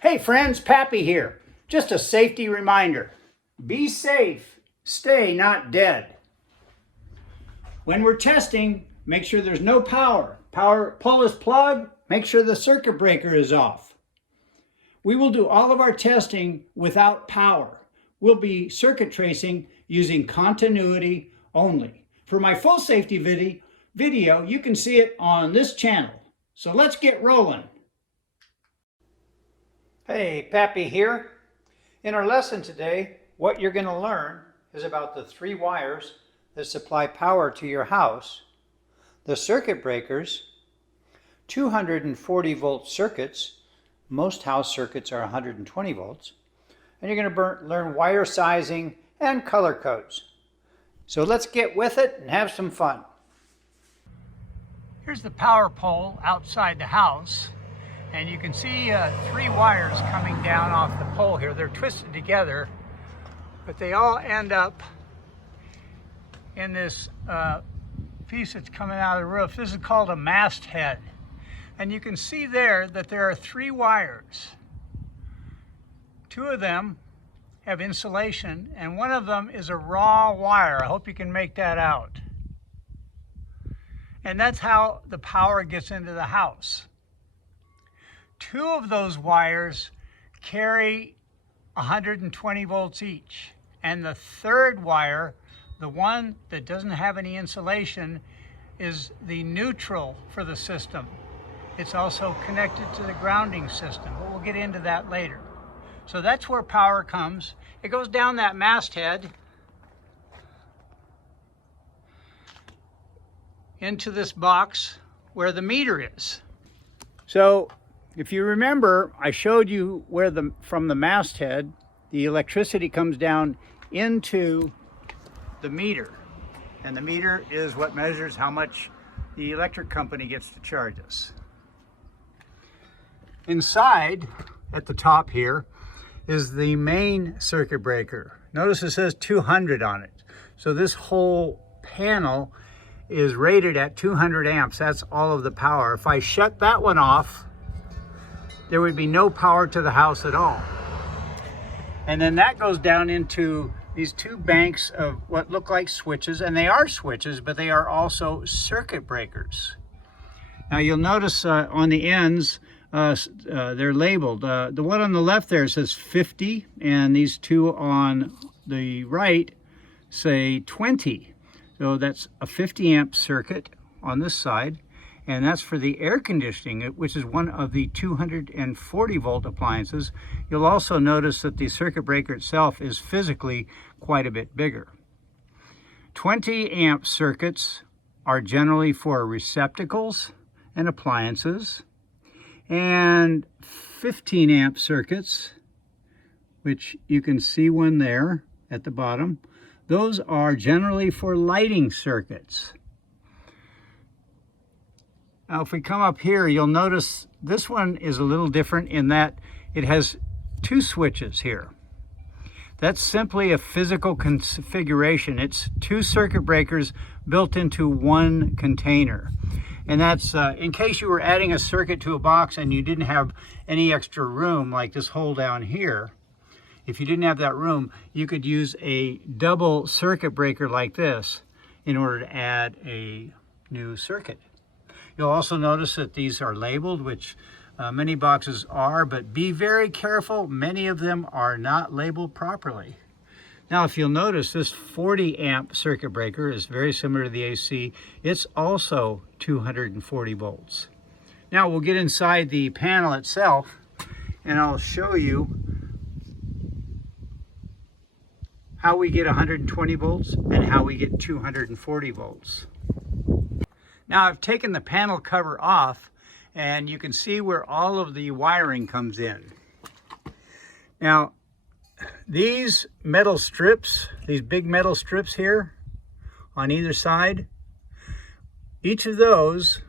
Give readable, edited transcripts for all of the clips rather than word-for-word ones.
Hey friends, Pappy here. Just a safety reminder. Be safe. Stay not dead. When we're testing, make sure there's no power. Pull this plug, make sure the circuit breaker is off. We will do all of our testing without power. We'll be circuit tracing using continuity only. For my full safety video, you can see it on this channel. So let's get rolling. Hey, Pappy here. In our lesson today, what you're going to learn is about the three wires that supply power to your house, the circuit breakers, 240 volt circuits, most house circuits are 120 volts, and you're going to learn wire sizing and color codes. So let's get with it and have some fun. Here's the power pole outside the house. And you can see three wires coming down off the pole here. They're twisted together, but they all end up in this piece that's coming out of the roof. This is called a masthead. And you can see there that there are three wires. Two of them have insulation, and one of them is a raw wire. I hope you can make that out. And that's how the power gets into the house. Two of those wires carry 120 volts each. And the third wire, the one that doesn't have any insulation, is the neutral for the system. It's also connected to the grounding system, but we'll get into that later. So that's where power comes. It goes down that masthead into this box where the meter is. So if you remember, I showed you where from the masthead, the electricity comes down into the meter. And the meter is what measures how much the electric company gets to charge us. Inside, at the top here, is the main circuit breaker. Notice it says 200 on it. So this whole panel is rated at 200 amps. That's all of the power. If I shut that one off, there would be no power to the house at all. And then that goes down into these two banks of what look like switches, and they are switches, but they are also circuit breakers. Now you'll notice on the ends, they're labeled. The one on the left there says 50, and these two on the right say 20. So that's a 50 amp circuit on this side. And that's for the air conditioning, which is one of the 240 volt appliances. You'll also notice that the circuit breaker itself is physically quite a bit bigger. 20 amp circuits are generally for receptacles and appliances. And 15 amp circuits, which you can see one there at the bottom, those are generally for lighting circuits. Now, if we come up here, you'll notice this one is a little different in that it has two switches here. That's simply a physical configuration. It's two circuit breakers built into one container. And that's in case you were adding a circuit to a box and you didn't have any extra room, like this hole down here. If you didn't have that room, you could use a double circuit breaker like this in order to add a new circuit. You'll also notice that these are labeled, which many boxes are, but be very careful. Many of them are not labeled properly. Now, if you'll notice, this 40 amp circuit breaker is very similar to the AC. It's also 240 volts. Now, we'll get inside the panel itself, and I'll show you how we get 120 volts and how we get 240 volts. Now I've taken the panel cover off, and you can see where all of the wiring comes in. Now these metal strips, these big metal strips here on either side, each of those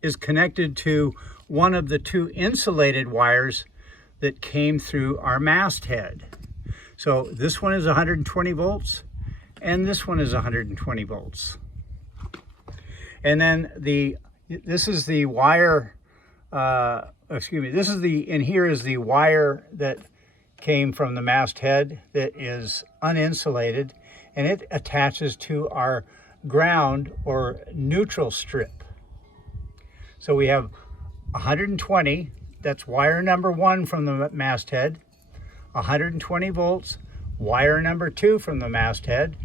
is connected to one of the two insulated wires that came through our masthead. So this one is 120 volts and this one is 120 volts. And then this is the wire excuse me, this is and here is the wire that came from the masthead that is uninsulated, and it attaches to our ground or neutral strip. So we have 120, that's wire number 1 from the masthead, 120 volts, wire number 2 from the masthead,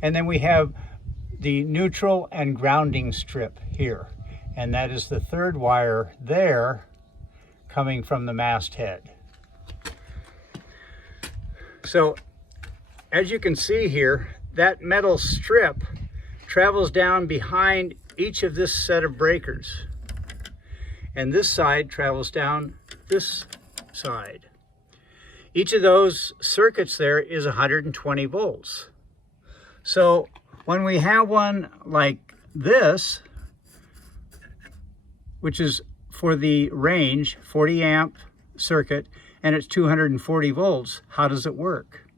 and then we have the neutral and grounding strip here. And that is the third wire there coming from the masthead. So as you can see here, that metal strip travels down behind each of this set of breakers. And this side travels down this side. Each of those circuits there is 120 volts. So when we have one like this, which is for the range, 40 amp circuit, and it's 240 volts, how does it work?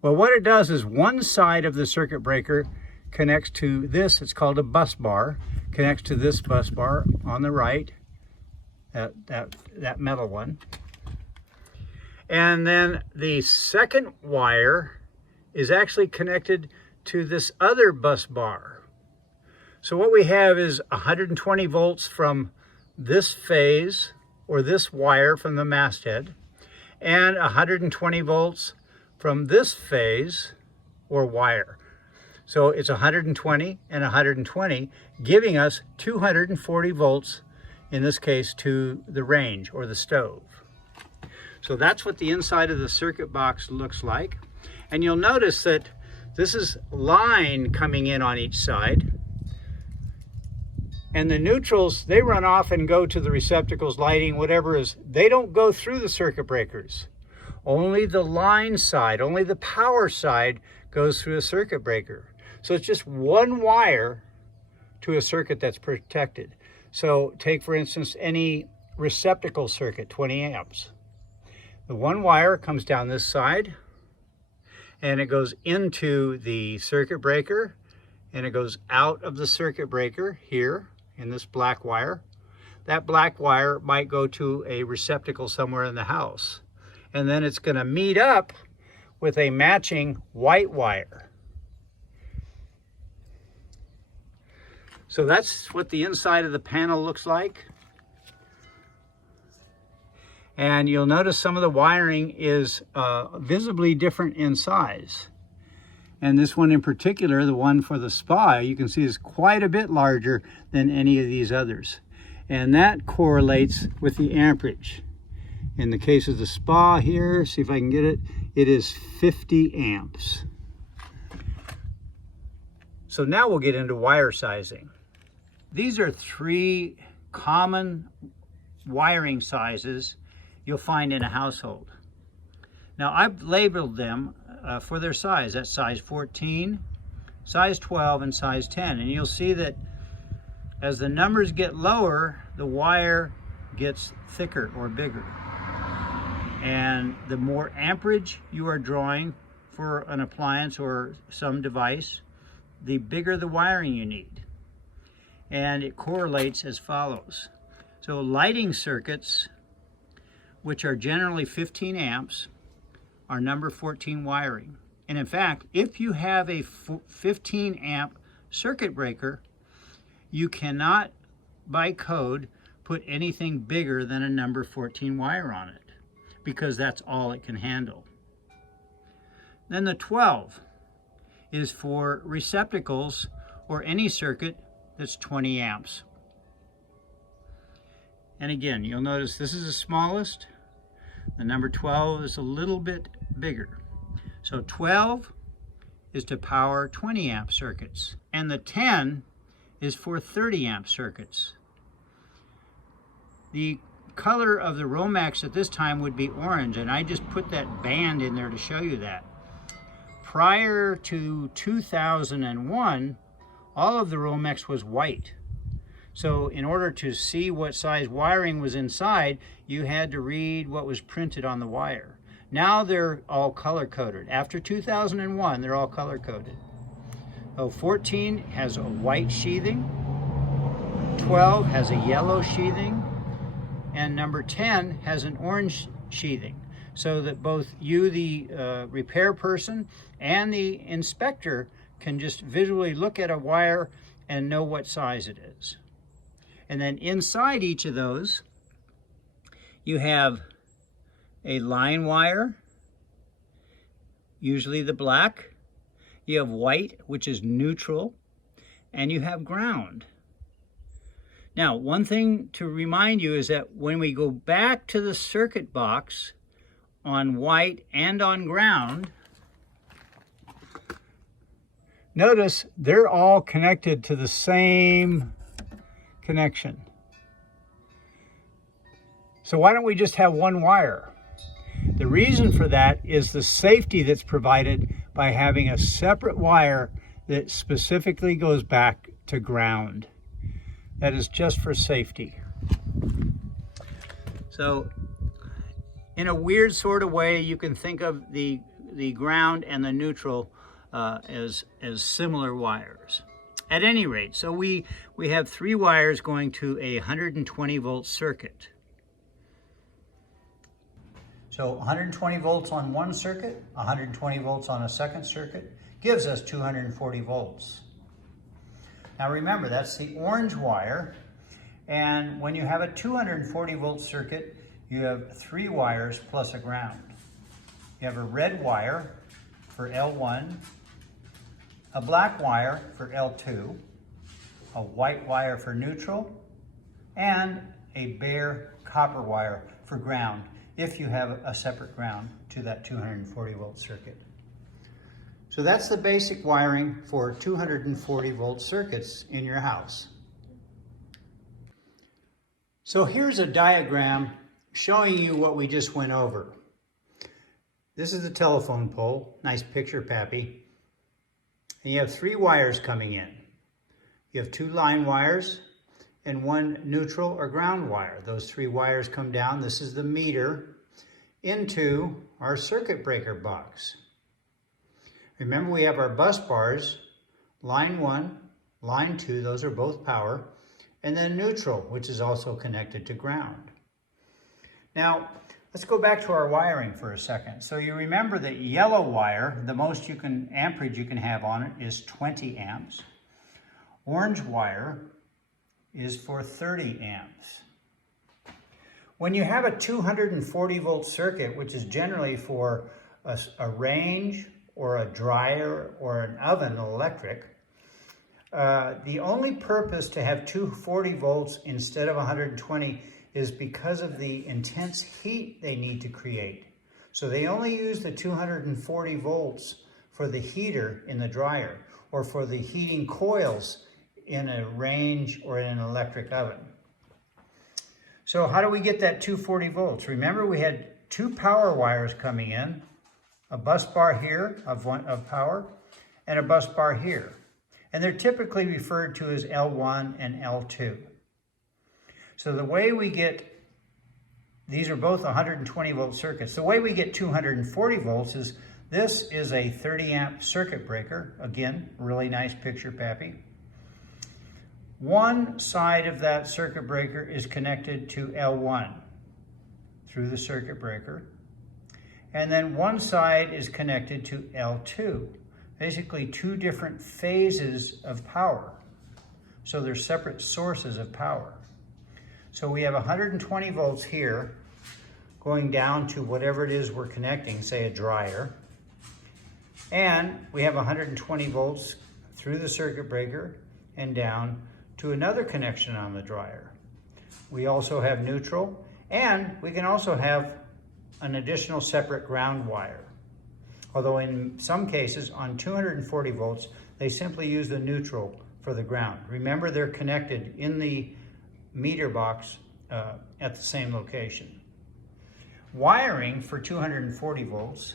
Well, what it does is one side of the circuit breaker connects to this, it's called a bus bar, connects to this bus bar on the right, that metal one. And then the second wire is actually connected to this other bus bar. So what we have is 120 volts from this phase, or this wire from the masthead, and 120 volts from this phase, or wire. So it's 120 and 120, giving us 240 volts, in this case, to the range, or the stove. So that's what the inside of the circuit box looks like. And you'll notice that this is line coming in on each side. And the neutrals, they run off and go to the receptacles, lighting, whatever is, they don't go through the circuit breakers. Only the line side, only the power side goes through a circuit breaker. So it's just one wire to a circuit that's protected. So take, for instance, any receptacle circuit, 20 amps. The one wire comes down this side, and it goes into the circuit breaker, and it goes out of the circuit breaker here in this black wire. That black wire might go to a receptacle somewhere in the house. And then it's going to meet up with a matching white wire. So that's what the inside of the panel looks like. And you'll notice some of the wiring is visibly different in size. And this one in particular, the one for the spa, you can see is quite a bit larger than any of these others. And that correlates with the amperage. In the case of the spa here, see if I can get it, it is 50 amps. So now we'll get into wire sizing. These are 3 common wiring sizes you'll find in a household. Now I've labeled them for their size. That's size 14, size 12, and size 10. And you'll see that as the numbers get lower, the wire gets thicker or bigger. And the more amperage you are drawing for an appliance or some device, the bigger the wiring you need. And it correlates as follows. So lighting circuits, which are generally 15 amps, are number 14 wiring. And in fact, if you have a 15 amp circuit breaker, you cannot, by code, put anything bigger than a number 14 wire on it, because that's all it can handle. Then the 12 is for receptacles or any circuit that's 20 amps. And again, you'll notice this is the smallest. The number 12 is a little bit bigger. So 12 is to power 20 amp circuits. And the 10 is for 30 amp circuits. The color of the Romex at this time would be orange, and I just put that band in there to show you that. Prior to 2001, all of the Romex was white. So in order to see what size wiring was inside, you had to read what was printed on the wire. Now they're all color-coded. After 2001, they're all color-coded. So 14 has a white sheathing, 12 has a yellow sheathing, and number 10 has an orange sheathing, so that both you, the repair person, and the inspector can just visually look at a wire and know what size it is. And then inside each of those, you have a line wire, usually the black. You have white, which is neutral, and you have ground. Now, one thing to remind you is that when we go back to the circuit box on white and on ground, notice they're all connected to the same connection. So why don't we just have one wire? The reason for that is the safety that's provided by having a separate wire that specifically goes back to ground. That is just for safety. So in a weird sort of way, you can think of the ground and the neutral as similar wires. At any rate, so we have 3 wires going to a 120 volt circuit. So 120 volts on one circuit, 120 volts on a second circuit, gives us 240 volts. Now remember, that's the orange wire, and when you have a 240 volt circuit, you have 3 wires plus a ground. You have a red wire for L1, a black wire for L2, a white wire for neutral, and a bare copper wire for ground, if you have a separate ground to that 240 volt circuit. So that's the basic wiring for 240 volt circuits in your house. So here's a diagram showing you what we just went over. This is the telephone pole. Nice picture, Pappy. And you have 3 wires coming in. You have 2 line wires and 1 neutral or ground wire. Those 3 wires come down. This is the meter into our circuit breaker box. Remember, we have our bus bars, line 1, line 2, those are both power, and then neutral, which is also connected to ground. Now, let's go back to our wiring for a second. So you remember that yellow wire, the most amperage you can have on it is 20 amps. Orange wire is for 30 amps. When you have a 240 volt circuit, which is generally for a range or a dryer or an oven electric, the only purpose to have 240 volts instead of 120 is because of the intense heat they need to create. So they only use the 240 volts for the heater in the dryer or for the heating coils in a range or in an electric oven. So how do we get that 240 volts? Remember, we had 2 power wires coming in, a bus bar here of power and a bus bar here. And they're typically referred to as L1 and L2. So the way we get, these are both 120 volt circuits. The way we get 240 volts is, this is a 30 amp circuit breaker. Again, really nice picture, Pappy. One side of that circuit breaker is connected to L1 through the circuit breaker. And then one side is connected to L2. Basically 2 different phases of power. So they're separate sources of power. So we have 120 volts here going down to whatever it is we're connecting, say a dryer. And we have 120 volts through the circuit breaker and down to another connection on the dryer. We also have neutral, and we can also have an additional separate ground wire. Although in some cases, on 240 volts, they simply use the neutral for the ground. Remember, they're connected in the meter box at the same location. Wiring for 240 volts